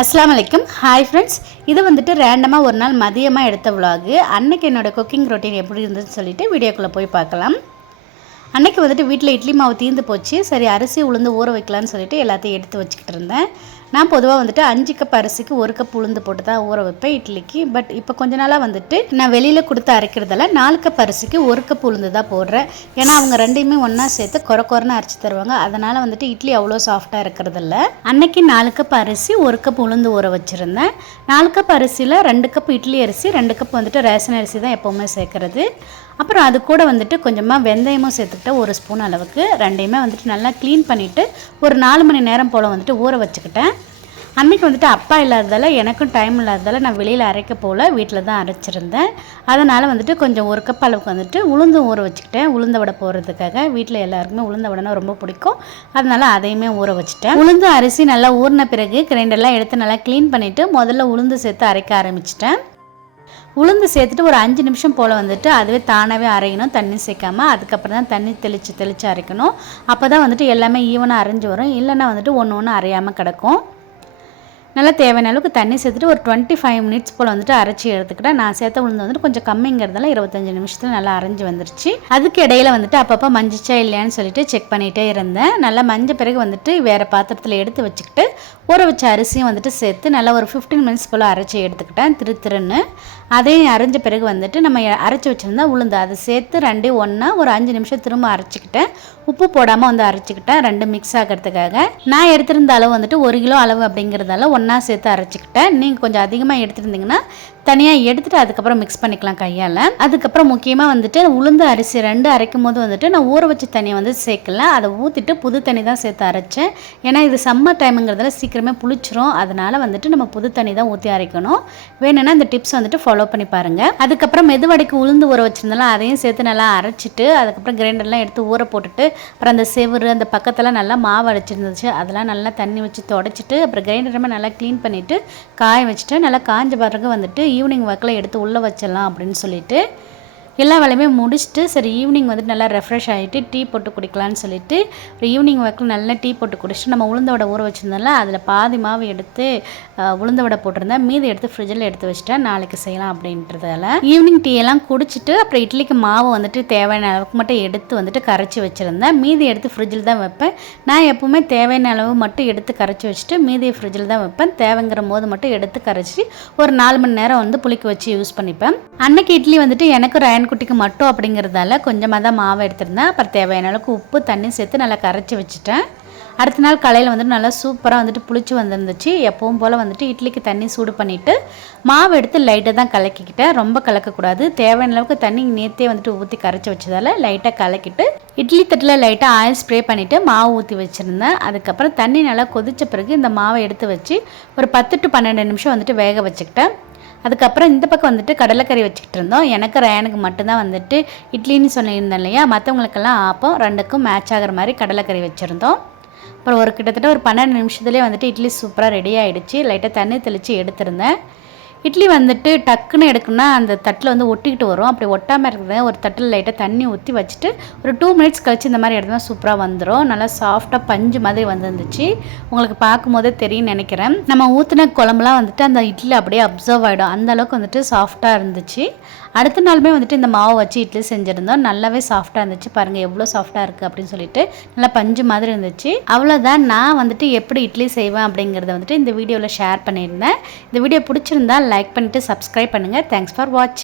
அஸ்ஸலாமு அலைக்கும். Hi friends, இது வந்துட்டு ரேண்டமாக ஒரு நாள் மதியமாக எடுத்த விலாகு. அன்னைக்கு என்னோடய குக்கிங் ரொட்டீன் எப்படி இருந்துச்சுன்னு சொல்லிட்டு வீடியோக்குள்ளே போய் பார்க்கலாம். அன்றைக்கி வந்துட்டு வீட்டில் இட்லி மாவு தீர்ந்து போச்சு. சரி, அரிசி உளுந்து ஊற வைக்கலான்னு சொல்லிட்டு எல்லாத்தையும் எடுத்து வச்சுக்கிட்டு இருந்தேன். நான் பொதுவாக வந்துட்டு 5 கப் அரிசிக்கு 1 கப் உளுந்து போட்டு தான் ஊற வைப்பேன் இட்லிக்கு. பட் இப்போ கொஞ்ச நாளாக வந்துட்டு நான் வெளியில் கொடுத்து அரைக்கிறதால 4 கப் அரிசிக்கு 1 கப் உளுந்து தான் போடுறேன். ஏன்னா அவங்க ரெண்டையுமே ஒன்றா சேர்த்து கொரன்னு அரைச்சி தருவாங்க. அதனால் வந்துட்டு இட்லி அவ்வளோ சாஃப்டாக இருக்கிறதில்ல. அன்னைக்கு 4 கப் அரிசி 1 கப் உளுந்து ஊற வச்சுருந்தேன். 4 கப் அரிசியில் 2 கப் இட்லி அரிசி, 2 கப் வந்துட்டு ரேஷன் அரிசி தான் எப்போவுமே சேர்க்குறது. அப்புறம் அது கூட வந்துட்டு கொஞ்சமாக வெந்தயமும் சேர்த்துக்கிட்டேன், 1 ஸ்பூன் அளவுக்கு. ரெண்டையுமே வந்துட்டு நல்லா க்ளீன் பண்ணிவிட்டு ஒரு 4 மணி நேரம் போல் வந்துட்டு ஊற வச்சுக்கிட்டேன். அன்றைக்கி வந்துட்டு அப்பா இல்லாததால் எனக்கும் டைம் இல்லாததால் நான் வெளியில் அரைக்க போல் வீட்டில் தான் அரைச்சிருந்தேன். அதனால் வந்துட்டு கொஞ்சம் 1 கப் அளவுக்கு வந்துட்டு உளுந்து ஊற வச்சுக்கிட்டேன், உளுந்த வடை போடுறதுக்காக. வீட்டில் எல்லாருக்குமே உளுந்த வடைனா ரொம்ப பிடிக்கும், அதனால் அதையுமே ஊற வச்சுட்டேன். உளுந்து அரிசி நல்லா ஊறின பிறகு கிரைண்டர்லாம் எடுத்து நல்லா க்ளீன் பண்ணிவிட்டு முதல்ல உளுந்து சேர்த்து அரைக்க ஆரம்பிச்சிட்டேன். உளுந்து சேர்த்துட்டு ஒரு 5 நிமிஷம் போல் வந்துட்டு அதுவே தானாகவே அரையணும், தண்ணி சேர்க்காமல். அதுக்கப்புறம் தான் தண்ணி தெளித்து அரைக்கணும். அப்போ தான் வந்துட்டு எல்லாமே ஈவனாக அரைஞ்சி வரும். இல்லைன்னா வந்துட்டு ஒன்று அரையாமல் கிடக்கும். நல்லா தேவையான அளவுக்கு தண்ணி சேர்த்துட்டு ஒரு 25 மினிட்ஸ் போல் வந்துட்டு அரைச்சி எடுத்துக்கிட்டேன். நான் சேர்த்த உளுந்து வந்துட்டு கொஞ்சம் கம்மிங்கிறதால 25 நிமிஷத்தில் நல்லா அரைஞ்சி வந்துருச்சு. அதுக்கு இடையில வந்துட்டு அப்பப்போ மஞ்சிச்சா இல்லையான்னு சொல்லிட்டு செக் பண்ணிகிட்டே இருந்தேன். நல்லா மஞ்ச பிறகு வந்துட்டு வேறு பாத்திரத்தில் எடுத்து வச்சுக்கிட்டு ஊற வச்ச அரிசியும் வந்துட்டு சேர்த்து நல்லா ஒரு 15 மினிட்ஸ் போல் அரைச்சி எடுத்துக்கிட்டேன் திருன்னு. அதையும் அரைஞ்ச பிறகு வந்துட்டு நம்ம அரைச்சி வச்சுருந்தா உளுந்து அதை சேர்த்து ரெண்டையும் ஒன்றா ஒரு 5 நிமிஷம் திரும்ப அரைச்சிக்கிட்டேன். உப்பு போடாமல் வந்து அரைச்சிக்கிட்டேன், ரெண்டு மிக்ஸ் ஆகிறதுக்காக. நான் எடுத்திருந்த அளவு வந்துட்டு 1 கிலோ அளவு அப்படிங்கிறதால ஒன்றா சேர்த்து அரைச்சிக்கிட்டேன். நீங்கள் கொஞ்சம் அதிகமாக எடுத்துருந்தீங்கன்னா தனியாக எடுத்துகிட்டு அதுக்கப்புறம் மிக்ஸ் பண்ணிக்கலாம் கையால். அதுக்கப்புறம் முக்கியமாக வந்துட்டு உளுந்து அரிசி 2 அரைக்கும் போது வந்துட்டு நான் ஊற வச்ச தண்ணியை வந்து சேர்க்கல, அதை ஊற்றிட்டு புது தண்ணி தான் சேர்த்து அரைச்சேன். ஏன்னா இது சம்மர் டைமுங்கிறதால சீக்கிரமே புளிச்சிரும். அதனால் வந்துட்டு நம்ம புது தண்ணி தான் ஊற்றி அரைக்கணும். வேணும்னா இந்த டிப்ஸ் வந்துட்டு ஃபாலோ பண்ணி பாருங்கள். அதுக்கப்புறம் மெதுவடைக்கு உளுந்து ஊற வச்சிருந்தாலும் அதையும் சேர்த்து நல்லா அரைச்சிட்டு அதுக்கப்புறம் கிரைண்டர்லாம் எடுத்து ஊற போட்டுட்டு அப்புறம் அந்த செவுறு அந்த பக்கத்தெல்லாம் நல்லா மாவு அரைச்சிருந்துச்சு, அதெல்லாம் நல்லா தண்ணி வச்சு தொடச்சிட்டு அப்புறம் கிரைண்டருமே நல்லா க்ளீன் பண்ணிவிட்டு காய வச்சுட்டு நல்லா காஞ்ச பிறகு வந்துட்டு ஈவினிங் ஒர்க்கில் எடுத்து உள்ளே வச்சிடலாம் அப்படின்னு சொல்லிட்டு எல்லா வேலையுமே முடிச்சுட்டு சரி ஈவினிங் வந்துட்டு நல்லா ரெஃப்ரெஷ் ஆகிட்டு டீ போட்டு குடிக்கலான்னு சொல்லிட்டு ஒரு ஈவினிங் ஒர்க்கில் நல்லா டீ போட்டு குடிச்சிட்டு நம்ம உளுந்த வடை ஊற வச்சுருந்தால அதில் பாதி மாவு எடுத்து உளுந்த வடை போட்டிருந்தேன், மீதி எடுத்து ஃப்ரிட்ஜில் எடுத்து வச்சுட்டேன் நாளைக்கு செய்யலாம் அப்படின்றதால. ஈவினிங் டீ எல்லாம் குடிச்சிட்டு அப்புறம் இட்லிக்கு மாவு வந்துட்டு தேவையான அளவுக்கு மட்டும் எடுத்து வந்துட்டு கரைச்சி வச்சுருந்தேன். மீதி எடுத்து ஃப்ரிட்ஜில் தான் வைப்பேன். நான் எப்போவுமே தேவையான அளவு மட்டும் எடுத்து கரைச்சி வச்சுட்டு மீதியை ஃப்ரிட்ஜில் தான் வைப்பேன். தேவைங்கிற போது மட்டும் எடுத்து கரைச்சி ஒரு 4 மணி நேரம் வந்து புளிக்க வச்சு யூஸ் பண்ணிப்பேன். அன்னைக்கு இட்லி வந்துட்டு எனக்கு குட்டிக்கு மட்டும் அப்படிங்கிறதால கொஞ்சமாக தான் மாவு எடுத்திருந்தேன். அப்புறம் தேவையான அளவுக்கு உப்பு தண்ணி சேர்த்து நல்லா கரைச்சி வச்சுட்டேன். அடுத்த நாள் காலையில் வந்துட்டு நல்லா சூப்பராக வந்துட்டு புளிச்சு வந்துருந்துச்சு. எப்பவும் போல் வந்துட்டு இட்லிக்கு தண்ணி சூடு பண்ணிவிட்டு மாவு எடுத்து லைட்டாக தான் கலக்கிக்கிட்டேன், ரொம்ப கலக்கக்கூடாது. தேவையான அளவுக்கு தண்ணி நேற்றே வந்துட்டு ஊற்றி கரைச்சி வச்சதால் லைட்டாக கலக்கிட்டு இட்லி தட்டில் லைட்டாக ஆயில் ஸ்ப்ரே பண்ணிவிட்டு மாவு ஊற்றி வச்சுருந்தேன். அதுக்கப்புறம் தண்ணி நல்லா கொதித்த பிறகு இந்த மாவை எடுத்து வச்சு ஒரு 10 to 12 நிமிஷம் வந்துட்டு வேக வச்சுக்கிட்டேன். அதுக்கப்புறம் இந்த பக்கம் வந்துட்டு கடலைக்கறி வச்சுக்கிட்டு இருந்தோம். எனக்கு மட்டும்தான் வந்துட்டு இட்லின்னு சொல்லியிருந்தேன் இல்லையா, மற்றவங்களுக்கெல்லாம் ஆப்பம் 2க்கும் மேட்ச் ஆகிற மாதிரி கடலைக்கறி வச்சுருந்தோம். அப்புறம் கிட்டத்தட்ட ஒரு 12 நிமிஷத்துலேயே வந்துட்டு இட்லி சூப்பராக ரெடி ஆகிடுச்சு. லைட்டாக தண்ணி தெளித்து எடுத்திருந்தேன். இட்லி வந்துட்டு டக்குன்னு எடுக்கணும்னா அந்த தட்டில் வந்து ஒட்டிக்கிட்டு வரும். அப்படி ஒட்டாமல் இருக்கிறத ஒரு தட்டில் லைட்டாக தண்ணி ஊற்றி வச்சுட்டு ஒரு 2 மினிட்ஸ் கழிச்சு இந்த மாதிரி எடுத்தோம்னா சூப்பராக வந்துடும். நல்லா சாஃப்டாக பஞ்சு மாதிரி வந்துருந்துச்சு. உங்களுக்கு பார்க்கும்போதே தெரியும் நினைக்கிறேன். நம்ம ஊற்றின குழம்புலாம் வந்துட்டு அந்த இட்லி அப்படியே அப்சர்வ் ஆகிடும், அந்த அளவுக்கு வந்துட்டு சாஃப்டாக இருந்துச்சு. அடுத்த நாளுமே வந்துட்டு இந்த மாவை வச்சு இட்லி செஞ்சுருந்தோம். நல்லாவே சாஃப்டாக இருந்துச்சு. பாருங்கள் எவ்வளோ சாஃப்டாக இருக்குது அப்படின்னு சொல்லிட்டு நல்லா பஞ்சு மாதிரி இருந்துச்சு. அவ்வளோதான், நான் வந்துட்டு எப்படி இட்லி செய்வேன் அப்படிங்கிறத வந்துட்டு இந்த வீடியோவில் ஷேர் பண்ணியிருந்தேன். இந்த வீடியோ பிடிச்சிருந்தா லைக் பண்ணிவிட்டு சப்ஸ்கிரைப் பண்ணுங்கள். தேங்க்ஸ் ஃபார் வாட்சிங்.